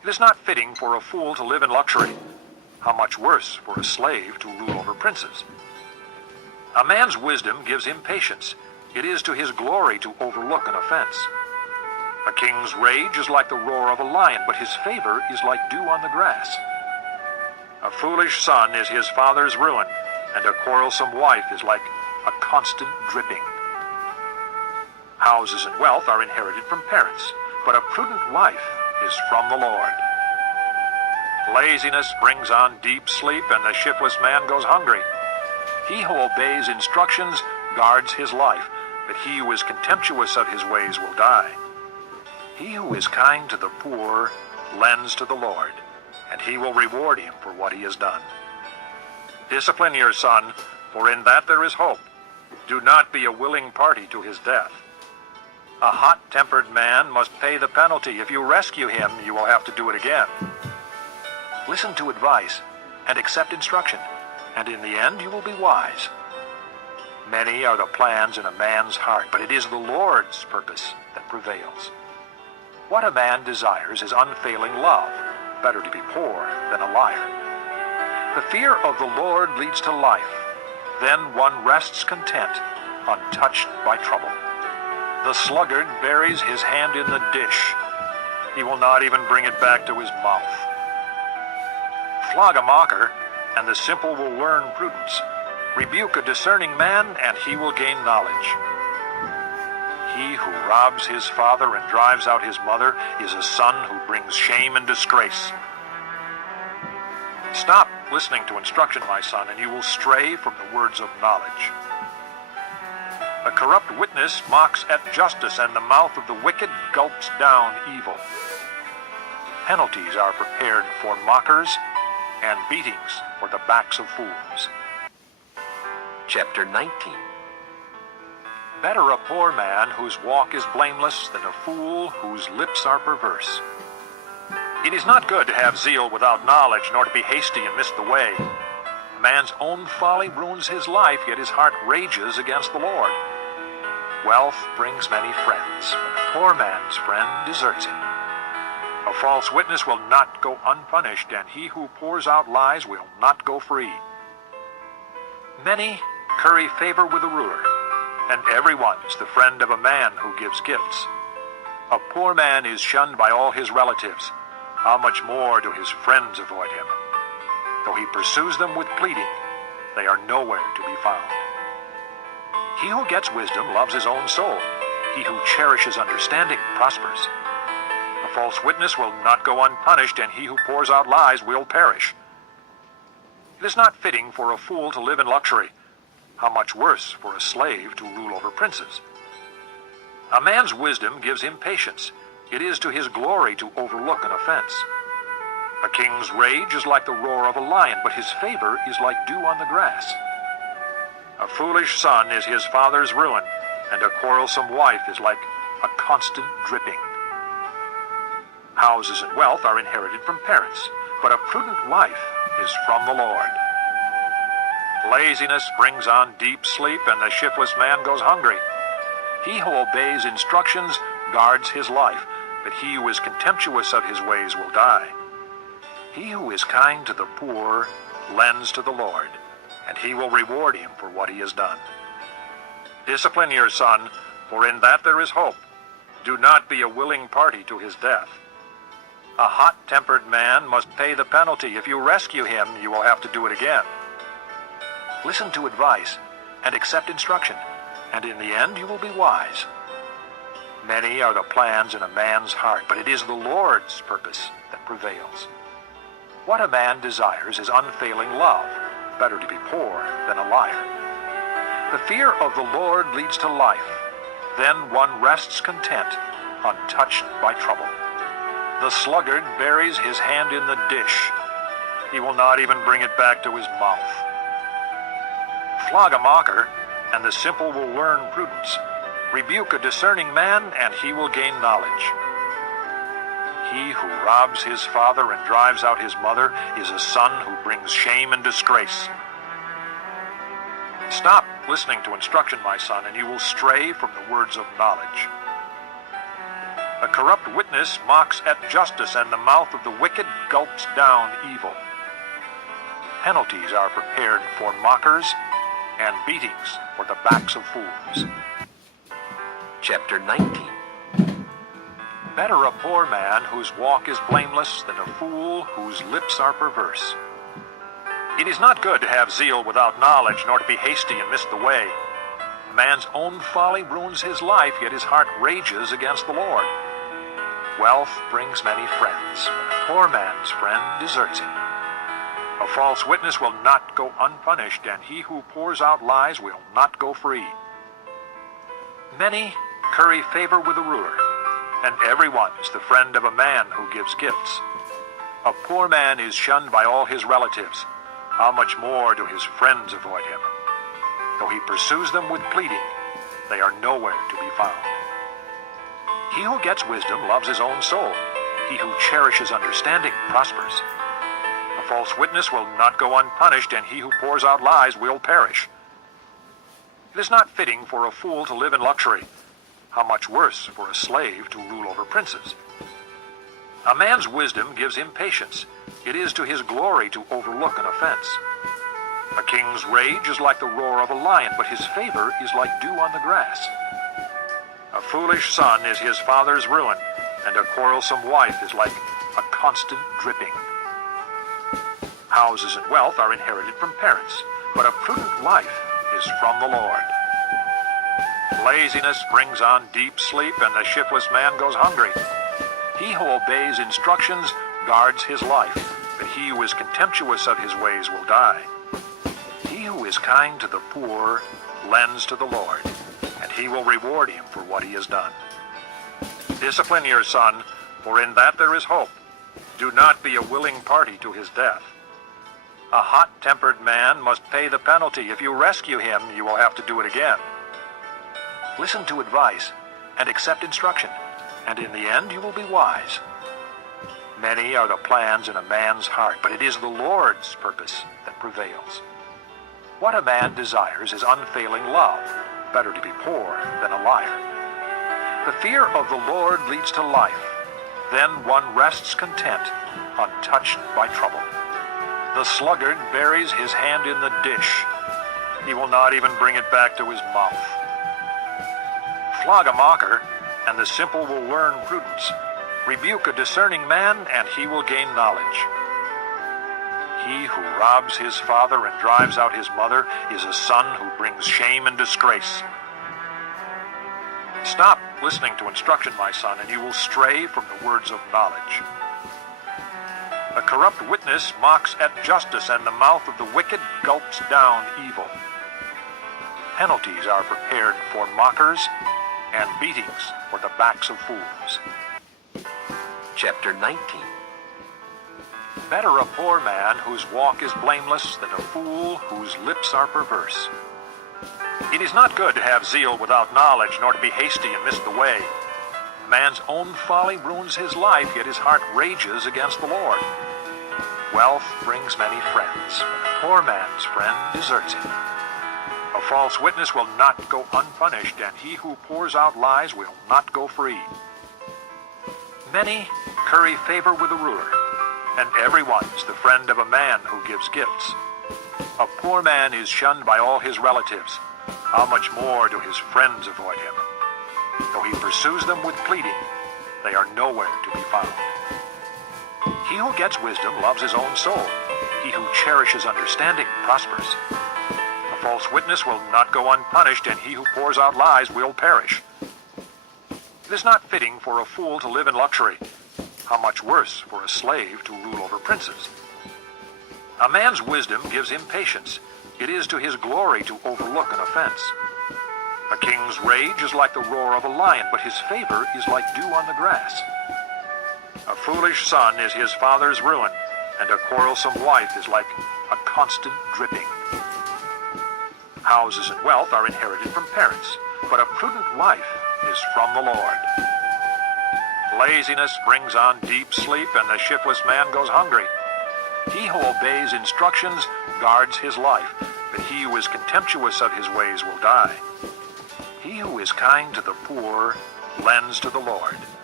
It is not fitting for a fool to live in luxury. How much worse for a slave to rule over princes? A man's wisdom gives him patience. It is to his glory to overlook an offense. A king's rage is like the roar of a lion, but his favor is like dew on the grass. A foolish son is his father's ruin, and a quarrelsome wife is like a constant dripping. Houses and wealth are inherited from parents, but a prudent wife is from the Lord. Laziness brings on deep sleep, and the shiftless man goes hungry. He who obeys instructions guards his life, but he who is contemptuous of his ways will die. He who is kind to the poor lends to the Lord, and he will reward him for what he has done. Discipline your son, for in that there is hope. Do not be a willing party to his death. A hot-tempered man must pay the penalty. If you rescue him, you will have to do it again. Listen to advice and accept instruction, and in the end you will be wise. Many are the plans in a man's heart, but it is the Lord's purpose that prevails. What a man desires is unfailing love. Better to be poor than a liar. The fear of the Lord leads to life. Then one rests content, untouched by trouble. The sluggard buries his hand in the dish. He will not even bring it back to his mouth. Flog a mocker, and the simple will learn prudence. Rebuke a discerning man, and he will gain knowledge. He who robs his father and drives out his mother is a son who brings shame and disgrace. Stop listening to instruction, my son, and you will stray from the words of knowledge. A corrupt witness mocks at justice, and the mouth of the wicked gulps down evil. Penalties are prepared for mockers, and beatings for the backs of fools. Chapter 19. Better a poor man whose walk is blameless than a fool whose lips are perverse. It is not good to have zeal without knowledge, nor to be hasty and miss the way. A man's own folly ruins his life, yet his heart rages against the Lord. Wealth brings many friends, but a poor man's friend deserts him. A false witness will not go unpunished, and he who pours out lies will not go free. Many curry favor with a ruler, and everyone is the friend of a man who gives gifts. A poor man is shunned by all his relatives. How much more do his friends avoid him? Though he pursues them with pleading, they are nowhere to be found. He who gets wisdom loves his own soul. He who cherishes understanding prospers. A false witness will not go unpunished, and he who pours out lies will perish. It is not fitting for a fool to live in luxury. How much worse for a slave to rule over princes? A man's wisdom gives him patience. It is to his glory to overlook an offense. A king's rage is like the roar of a lion, but his favor is like dew on the grass. A foolish son is his father's ruin, and a quarrelsome wife is like a constant dripping. Houses and wealth are inherited from parents, but a prudent wife is from the Lord. Laziness brings on deep sleep, and the shiftless man goes hungry. He who obeys instructions guards his life, but he who is contemptuous of his ways will die. He who is kind to the poor lends to the Lord, and he will reward him for what he has done. Discipline your son, for in that there is hope. Do not be a willing party to his death. A hot-tempered man must pay the penalty. If you rescue him, you will have to do it again. Listen to advice and accept instruction, and in the end you will be wise. Many are the plans in a man's heart, but it is the Lord's purpose that prevails. What a man desires is unfailing love. Better to be poor than a liar. The fear of the Lord leads to life. Then one rests content, untouched by trouble. The sluggard buries his hand in the dish. He will not even bring it back to his mouth. Flog a mocker, and the simple will learn prudence. Rebuke a discerning man, and he will gain knowledge. He who robs his father and drives out his mother is a son who brings shame and disgrace. Stop listening to instruction, my son, and you will stray from the words of knowledge. A corrupt witness mocks at justice, and the mouth of the wicked gulps down evil. Penalties are prepared for mockers, and beatings for the backs of fools. Chapter 19. Better a poor man whose walk is blameless than a fool whose lips are perverse. It is not good to have zeal without knowledge, nor to be hasty and miss the way. A man's own folly ruins his life, yet his heart rages against the Lord. Wealth brings many friends, but a poor man's friend deserts him. A false witness will not go unpunished, and he who pours out lies will not go free. Many curry favor with a ruler, and everyone is the friend of a man who gives gifts. A poor man is shunned by all his relatives. How much more do his friends avoid him? Though he pursues them with pleading, they are nowhere to be found. He who gets wisdom loves his own soul. He who cherishes understanding prospers. A false witness will not go unpunished, and he who pours out lies will perish. It is not fitting for a fool to live in luxury. How much worse for a slave to rule over princes? A man's wisdom gives him patience. It is to his glory to overlook an offense. A king's rage is like the roar of a lion, but his favor is like dew on the grass. A foolish son is his father's ruin, and a quarrelsome wife is like a constant dripping. Houses and wealth are inherited from parents, but a prudent life is from the Lord. Laziness brings on deep sleep, and the shiftless man goes hungry. He who obeys instructions guards his life, but he who is contemptuous of his ways will die. He who is kind to the poor lends to the Lord, and he will reward him for what he has done. Discipline your son, for in that there is hope. Do not be a willing party to his death. A hot-tempered man must pay the penalty. If you rescue him, you will have to do it again. Listen to advice and accept instruction, and in the end you will be wise. Many are the plans in a man's heart, but it is the Lord's purpose that prevails. What a man desires is unfailing love. Better to be poor than a liar. The fear of the Lord leads to life. Then one rests content, untouched by trouble. The sluggard buries his hand in the dish. He will not even bring it back to his mouth. Flog a mocker, and the simple will learn prudence. Rebuke a discerning man, and he will gain knowledge. He who robs his father and drives out his mother is a son who brings shame and disgrace. Stop listening to instruction, my son, and you will stray from the words of knowledge. A corrupt witness mocks at justice, and the mouth of the wicked gulps down evil. Penalties are prepared for mockers, and beatings for the backs of fools. Chapter 19. Better a poor man whose walk is blameless than a fool whose lips are perverse. It is not good to have zeal without knowledge, nor to be hasty and miss the way. A man's own folly ruins his life, yet his heart rages against the Lord. Wealth brings many friends, but a poor man's friend deserts him. A false witness will not go unpunished, and he who pours out lies will not go free. Many curry favor with a ruler, and everyone is the friend of a man who gives gifts. A poor man is shunned by all his relatives. How much more do his friends avoid him? Though he pursues them with pleading, they are nowhere to be found. He who gets wisdom loves his own soul. He who cherishes understanding prospers. A false witness will not go unpunished, and he who pours out lies will perish. It is not fitting for a fool to live in luxury. How much worse for a slave to rule over princes? A man's wisdom gives him patience. It is to his glory to overlook an offense. A king's rage is like the roar of a lion, but his favor is like dew on the grass. A foolish son is his father's ruin, and a quarrelsome wife is like a constant dripping. Houses and wealth are inherited from parents, but a prudent life is from the Lord. Laziness brings on deep sleep, and the shiftless man goes hungry. He who obeys instructions guards his life, but he who is contemptuous of his ways will die. He who is kind to the poor lends to the Lord,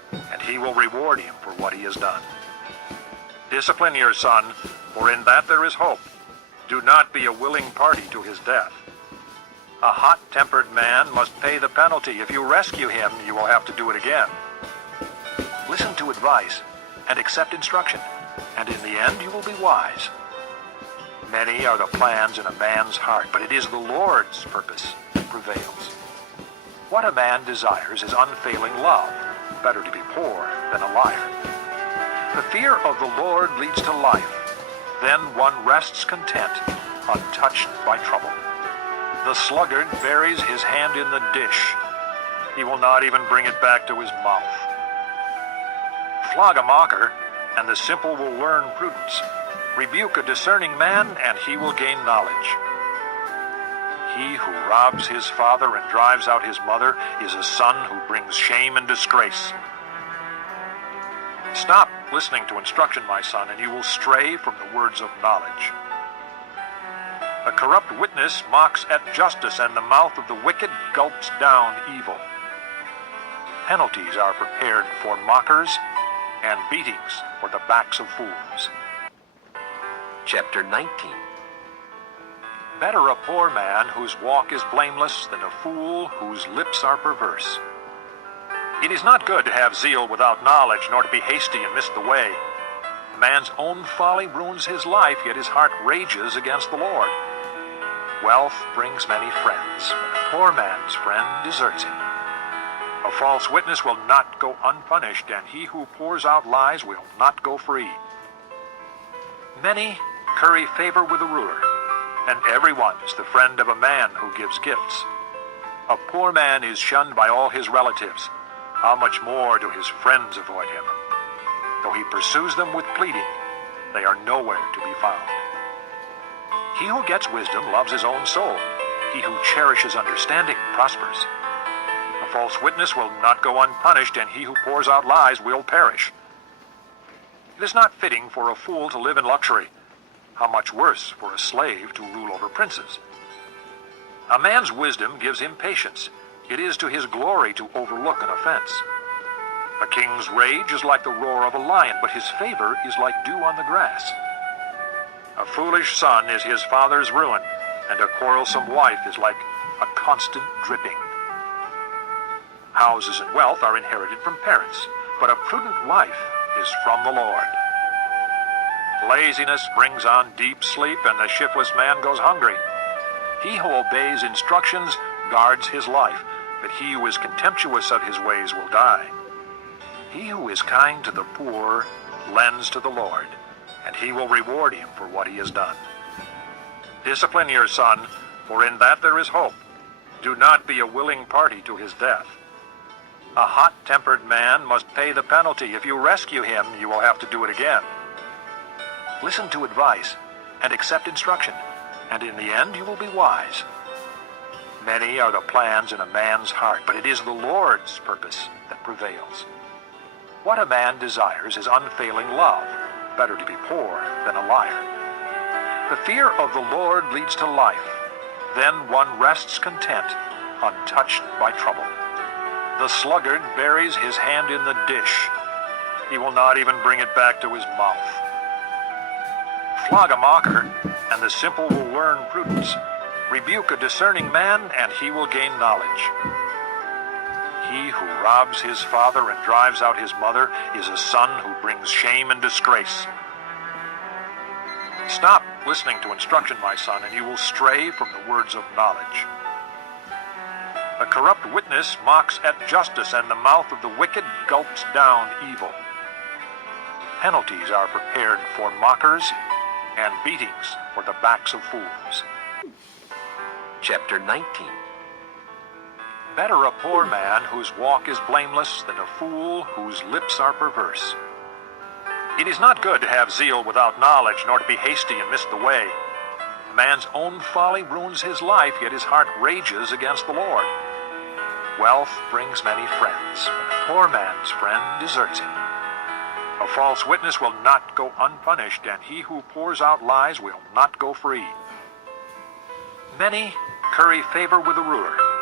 and he will reward him for what he has done. Discipline your son, for in that there is hope. Do not be a willing party to his death. A hot-tempered man must pay the penalty. If you rescue him, you will have to do it again. Listen to advice and accept instruction, and in the end you will be wise. Many are the plans in a man's heart, but it is the Lord's purpose that prevails. What a man desires is unfailing love. Better to be poor than a liar. The fear of the Lord leads to life. Then one rests content, untouched by trouble. The sluggard buries his hand in the dish. He will not even bring it back to his mouth. Flog a mocker, and the simple will learn prudence. Rebuke a discerning man, and he will gain knowledge. He who robs his father and drives out his mother is a son who brings shame and disgrace. Stop listening to instruction, my son, and you will stray from the words of knowledge. A corrupt witness mocks at justice, and the mouth of the wicked gulps down evil. Penalties are prepared for mockers, and beatings for the backs of fools. Chapter 19. Better a poor man whose walk is blameless than a fool whose lips are perverse. It is not good to have zeal without knowledge, nor to be hasty and miss the way. A man's own folly ruins his life, yet his heart rages against the Lord. Wealth brings many friends, but a poor man's friend deserts him. A false witness will not go unpunished, and he who pours out lies will not go free. Many curry favor with a ruler, and everyone is the friend of a man who gives gifts. A poor man is shunned by all his relatives. How much more do his friends avoid him? Though he pursues them with pleading, they are nowhere to be found. He who gets wisdom loves his own soul. He who cherishes understanding prospers. A false witness will not go unpunished, and he who pours out lies will perish. It is not fitting for a fool to live in luxury. How much worse for a slave to rule over princes? A man's wisdom gives him patience. It is to his glory to overlook an offense. A king's rage is like the roar of a lion, but his favor is like dew on the grass. A foolish son is his father's ruin, and a quarrelsome wife is like a constant dripping. Houses and wealth are inherited from parents, but a prudent wife is from the Lord. Laziness brings on deep sleep, and the shiftless man goes hungry. He who obeys instructions guards his life, but he who is contemptuous of his ways will die. He who is kind to the poor lends to the Lord, and he will reward him for what he has done. Discipline your son, for in that there is hope. Do not be a willing party to his death. A hot-tempered man must pay the penalty. If you rescue him, you will have to do it again. Listen to advice and accept instruction, and in the end you will be wise. Many are the plans in a man's heart, but it is the Lord's purpose that prevails. What a man desires is unfailing love. Better to be poor than a liar. The fear of the Lord leads to life. Then one rests content, untouched by trouble. The sluggard buries his hand in the dish. He will not even bring it back to his mouth. Flog a mocker, and the simple will learn prudence. Rebuke a discerning man, and he will gain knowledge. He who robs his father and drives out his mother is a son who brings shame and disgrace. Stop listening to instruction, my son, and you will stray from the words of knowledge. A corrupt witness mocks at justice, and the mouth of the wicked gulps down evil. Penalties are prepared for mockers, and beatings for the backs of fools. Chapter 19. Better a poor man whose walk is blameless than a fool whose lips are perverse. It is not good to have zeal without knowledge, nor to be hasty and miss the way. A man's own folly ruins his life, yet his heart rages against the Lord. Wealth brings many friends, but a poor man's friend deserts him. A false witness will not go unpunished, and he who pours out lies will not go free. Many curry favor with the ruler,